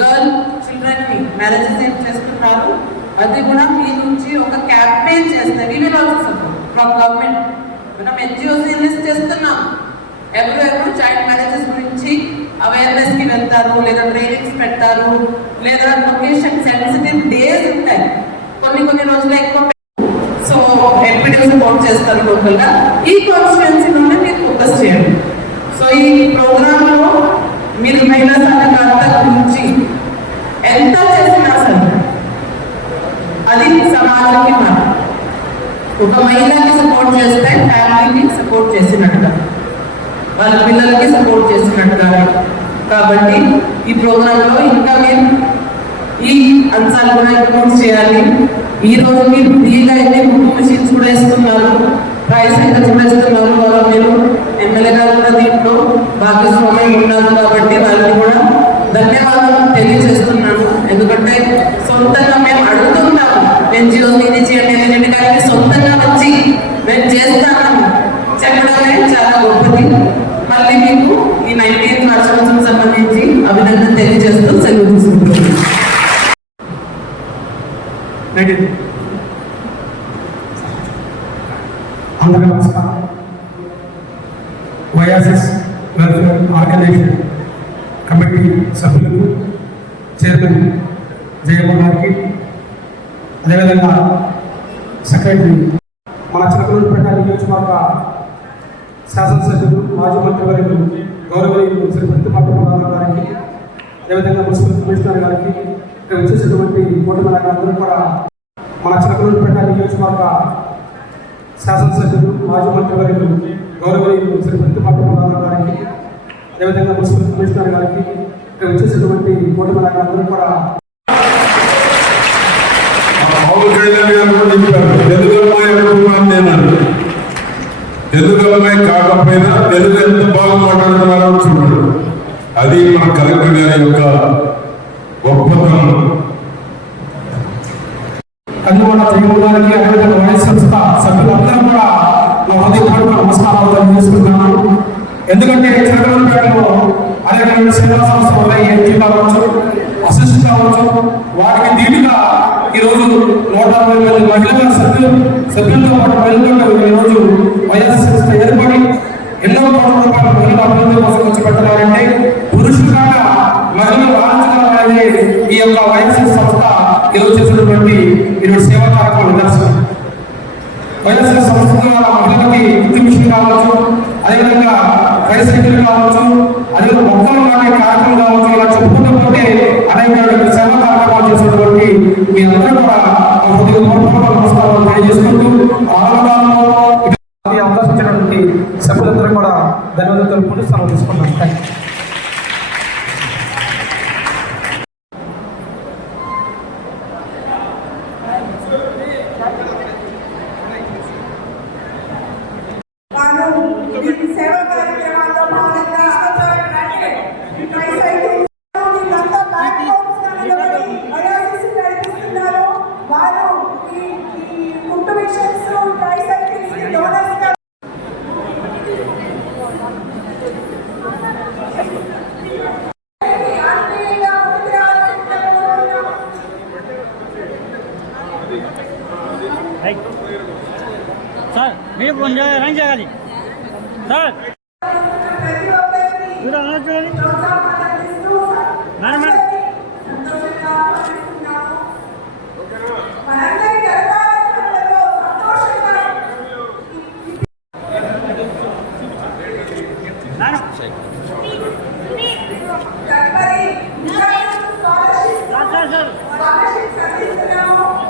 Girl చిల్డ్రన్కి marriages ఏం చేస్తున్నారు. అది కూడా మీ నుంచి ఒక క్యాంపెయిన్ చేస్తే we will also support from government మనం ఎన్జిఓస్ ఇన్వెస్ట్ చేస్తున్నాం. ఎవరు ఎవరు చైల్డ్ మ్యారేజెస్ గురించి అవేర్నెస్కి వెళ్తారు లేదా ట్రైనింగ్స్ పెడతారు లేదా లొకేషన్ సెన్సిటివ్ డేస్ ఉంటాయి. కొన్ని కొన్ని రోజులు ఎక్కువ సో ఎంపీడీ సపోర్ట్ చేస్తారు లోకల్గా ఈ కాన్స్టిట్యున్సీలోనే మీరు ఫోకస్ చేయండి. సో ఈ ప్రోగ్రామ్లో మీరు మహిళా గురించి ఎంత చేసినా సరే అది సమాజానికి మనం ఒక మహిళకి సపోర్ట్ చేస్తే ఫ్యామిలీని సపోర్ట్ చేసినట్టుగా వాళ్ళ పిల్లలకి సపోర్ట్ చేసినట్టుగా. కాబట్టి ఈ ప్రోగ్రాంలో ఇంకా మీరు ఈ అంశాలు కూడా ఇంక్లూడ్ చేయాలి. ఈ రోజు మీరు ఫ్రీగా అయితే కుటుంబ మిషన్స్ కూడా ఇస్తున్నారు ప్రైస్ అయితే కూడా ఇస్తున్నారు వాళ్ళ మీరు ఎమ్మెల్యే గారు కూడా దీంట్లో భాగస్వామ్యం ఉన్నారు కాబట్టి వాళ్ళని కూడా ధన్యవాదాలు తెలియజేస్తున్నాను. ఎందుకంటే సొంతంగా మేము అడుగుతున్నాము ఎన్జిఓ ఇది చేయండి. ఎందుకంటే కానీ సొంతంగా వచ్చి మేము చేస్తాము చెప్పడమే చాలా గొప్పది. మళ్ళీ మీకు ఈ నైన్టీన్త్ వర్షోత్సవం సంబంధించి అభినందన తెలియజేస్తూ సెలవు తీసుకుంటున్నాను. రెడీ? నమస్కారం. వైఎస్ఎస్ వెల్ఫేర్ ఆర్గనైజేషన్ కమిటీ సభ్యులకు చైర్మన్ జయమ్మ గారికి అదేవిధంగా సెక్రటరీ మన చిలకలూరుపేట నియోజకవర్గ శాసనసభ్యులు మాజీ మంత్రివర్యులు గౌరవనీయులు శ్రీ ప్రతిపాటి ప్రధాన గారికి అదేవిధంగా మున్సిపల్ కమిషనర్ గారికి ఇక్కడ వచ్చేసినటువంటి కూటమి నాయకులందరూ కూడా మన చిలకలూరుపేట నియోజకవర్గ శాసనసభ్యులు మాజీ మంత్రివర్యులు గౌరవనీయులు శ్రీ ప్రతిపాటి ప్రధాన గారికి అదేవిధంగా మున్సిపల్ కమిషనర్ గారికి ఇక్కడ వచ్చేసినటువంటి కూటమి నాయకులందరూ కూడా పవన్ గారు కూడా చెప్పారు అనుకున్నాను నేను కాకపోయినా తెలుగు ఎంత బాగా మాట్లాడుతున్నారో చూడండి అది మన కలెక్టర్ గారి యొక్క గొప్పతనం అది మన గారికి అదేవిధంగా సంస్థ సభ్యులందరూ కూడా నా హృదయపూర్వక నమస్కారాలు తెలియజేస్తున్నాను ఎందుకంటే చిలకలపేటలో అనేక సేవా సంస్థలు ఉన్నాయి. ఎన్జీ కావచ్చు అసిస్ట్ కావచ్చు. వాటికి దీటుగా ఈరోజు నూట అరవై మంది మహిళల సభ్యులు సభ్యులతో పాటు మహిళలు ఈరోజు వైఎస్ సంస్థ ఏర్పడి ఎన్నో కోట్ల రూపాయల మహిళల అభివృద్ధి కోసం ఖర్చు పెట్టాలంటే పురుషులు కాక మహిళలు రాణించాలనేది ఈ యొక్క వైఎస్ సంస్థ ఈరోజు చేసినటువంటి ఈరోజు సేవా కార్యక్రమం నిదర్శనం. వైఎస్ సంస్థ ద్వారా మహిళలకి వృత్తి కావచ్చు అదేవిధంగా రైస్ కావచ్చు అదేవిధంగా మొక్కలు నాటే కార్యక్రమం కావచ్చు ఇలా చెప్పుకుంటూ పోతే అనేక సేవా కార్యక్రమాలు చేసినటువంటి మీ అందరూ కూడా మా హృదయపూర్వక నమస్కారాలు తెలియజేసుకుంటూ ఆనందంలో అవకాశం ఇచ్చినటువంటి సభ్యులందరూ కూడా ధన్యవాదాలు తెలుపుకుంటూ సెలవు తీసుకున్నాను థ్యాంక్ యూ సార్ మీరు కొంచెం రంగ్ చేయాలి. సార్. మీరు అలా చూడండి. Madam madam. తదుపరి scholarship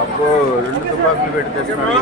అప్పుడు రెండు తుపాకులు పెట్టి తెస్తున్నాడు